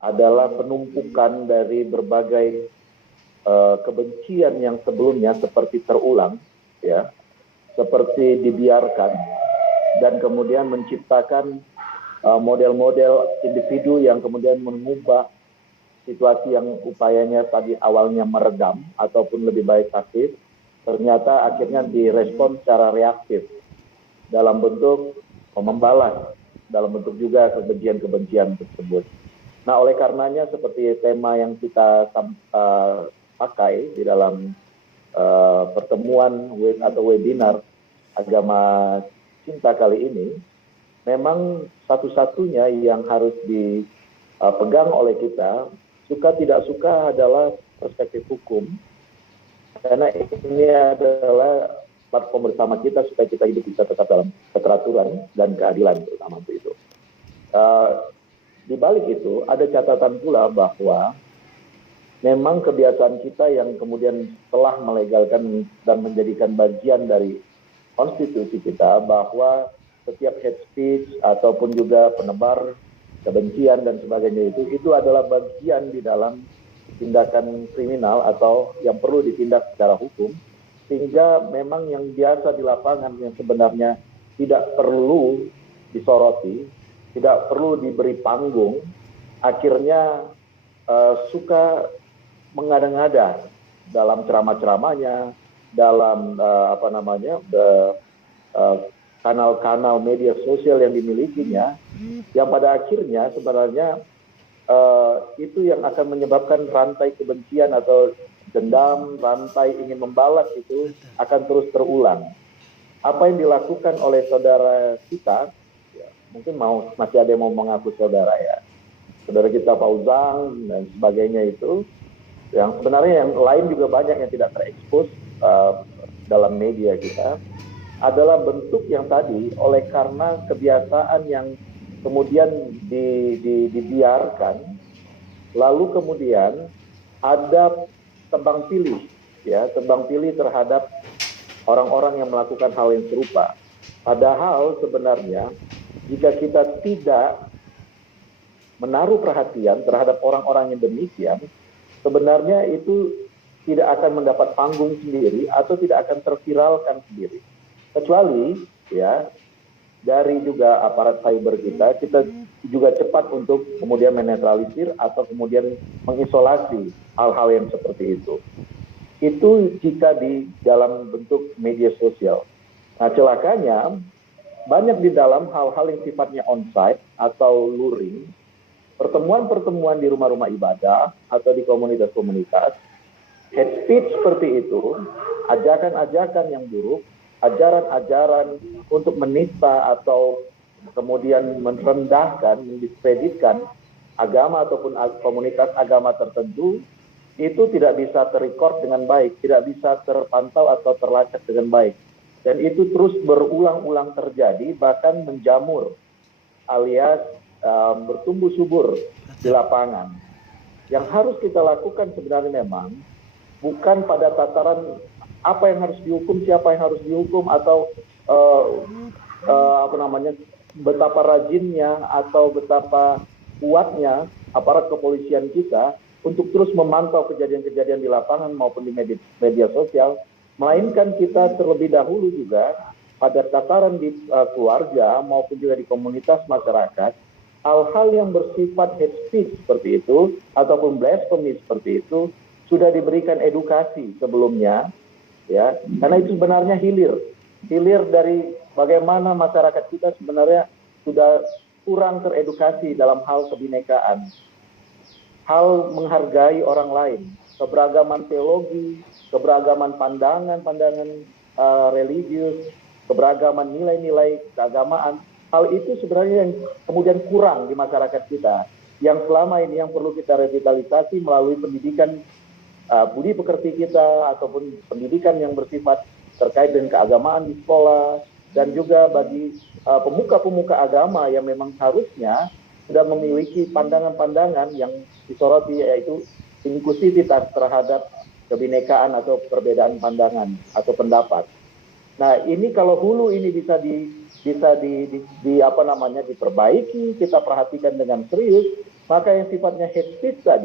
adalah penumpukan dari berbagai kebencian yang sebelumnya seperti terulang, ya, seperti dibiarkan, dan kemudian menciptakan model-model individu yang kemudian mengubah situasi yang upayanya tadi awalnya meredam ataupun lebih baik pasif, ternyata akhirnya direspon secara reaktif dalam bentuk membalas, dalam bentuk juga kebencian-kebencian tersebut. Nah, oleh karenanya seperti tema yang kita pakai di dalam pertemuan atau webinar Agama Cinta kali ini, memang satu-satunya yang harus dipegang oleh kita, suka tidak suka, adalah perspektif hukum, karena ini adalah platform bersama kita supaya kita hidup bisa tetap dalam keteraturan dan keadilan, terutama itu. Di balik itu ada catatan pula bahwa memang kebiasaan kita yang kemudian telah melegalkan dan menjadikan bagian dari konstitusi kita bahwa setiap hate speech ataupun juga penebar kebencian dan sebagainya itu adalah bagian di dalam tindakan kriminal atau yang perlu ditindak secara hukum, sehingga memang yang biasa di lapangan yang sebenarnya tidak perlu disoroti, tidak perlu diberi panggung, akhirnya suka mengada-ngada dalam ceramah-ceramahnya, dalam kanal-kanal media sosial yang dimilikinya, yang pada akhirnya sebenarnya itu yang akan menyebabkan rantai kebencian atau dendam, rantai ingin membalas itu akan terus terulang. Apa yang dilakukan oleh saudara kita, ya, mungkin masih ada yang mau mengaku saudara, ya, saudara kita Fauzan dan sebagainya itu, yang sebenarnya yang lain juga banyak yang tidak terekspos dalam media kita, adalah bentuk yang tadi oleh karena kebiasaan yang kemudian dibiarkan, lalu kemudian ada tebang pilih, ya, tebang pilih terhadap orang-orang yang melakukan hal yang serupa. Padahal sebenarnya jika kita tidak menaruh perhatian terhadap orang-orang yang demikian, sebenarnya itu tidak akan mendapat panggung sendiri atau tidak akan terviralkan sendiri. Kecuali, ya, dari juga aparat cyber kita juga cepat untuk kemudian menetralisir atau kemudian mengisolasi hal-hal yang seperti itu. Itu jika di dalam bentuk media sosial. Nah, celakanya banyak di dalam hal-hal yang sifatnya onsite atau luring, pertemuan-pertemuan di rumah-rumah ibadah atau di komunitas-komunitas, hate speech seperti itu, ajakan-ajakan yang buruk, ajaran-ajaran untuk menista atau kemudian merendahkan, mendiskreditkan agama ataupun komunitas agama tertentu, itu tidak bisa terrecord dengan baik, tidak bisa terpantau atau terlacak dengan baik. Dan itu terus berulang-ulang terjadi, bahkan menjamur alias bertumbuh subur di lapangan. Yang harus kita lakukan sebenarnya memang bukan pada tataran apa yang harus dihukum, siapa yang harus dihukum, atau betapa rajinnya atau betapa kuatnya aparat kepolisian kita untuk terus memantau kejadian-kejadian di lapangan maupun di media sosial, melainkan kita terlebih dahulu juga pada tataran di keluarga maupun juga di komunitas masyarakat, hal-hal yang bersifat hate speech seperti itu ataupun blasphemy seperti itu sudah diberikan edukasi sebelumnya, ya, karena itu sebenarnya hilir dari bagaimana masyarakat kita sebenarnya sudah kurang teredukasi dalam hal kebinekaan, hal menghargai orang lain, keberagaman teologi, keberagaman pandangan religius, keberagaman nilai-nilai keagamaan. Hal itu sebenarnya yang kemudian kurang di masyarakat kita, yang selama ini yang perlu kita revitalisasi melalui pendidikan budi pekerti kita ataupun pendidikan yang bersifat terkait dengan keagamaan di sekolah, dan juga bagi pemuka-pemuka agama yang memang harusnya sudah memiliki pandangan-pandangan yang disoroti, yaitu inklusivitas terhadap kebinekaan atau perbedaan pandangan atau pendapat. Nah, ini kalau hulu ini bisa diperbaiki, kita perhatikan dengan serius, Maka yang sifatnya hate speech tadi